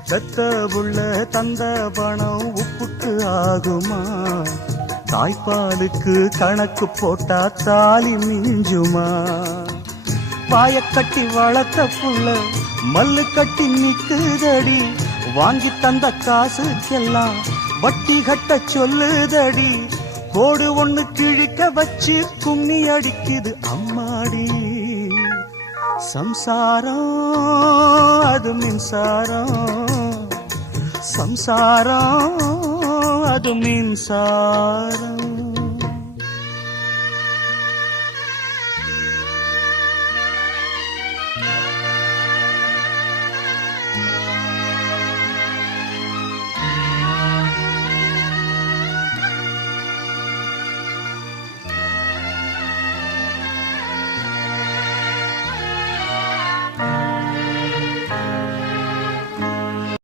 பெத்த புள்ள தந்த பணம் உப்புக்கு ஆகுமா? தாய்ப்பாலுக்கு கணக்கு போட்டா தாலி மிஞ்சுமா? பாயக்கட்டி வளர்த்த புள்ள மல்லு கட்டி நிக்குதடி, வாங்கி தந்த காசுக்கெல்லாம் வட்டி கட்ட சொல்லுதடி. கோடு ஒண்ணு கிழிக்க வச்சு கும்மி அடிக்குது அம்மாடி. சம்சாரம் அது மின்சாரம், சம்சாரம் அது மின்சாரம்.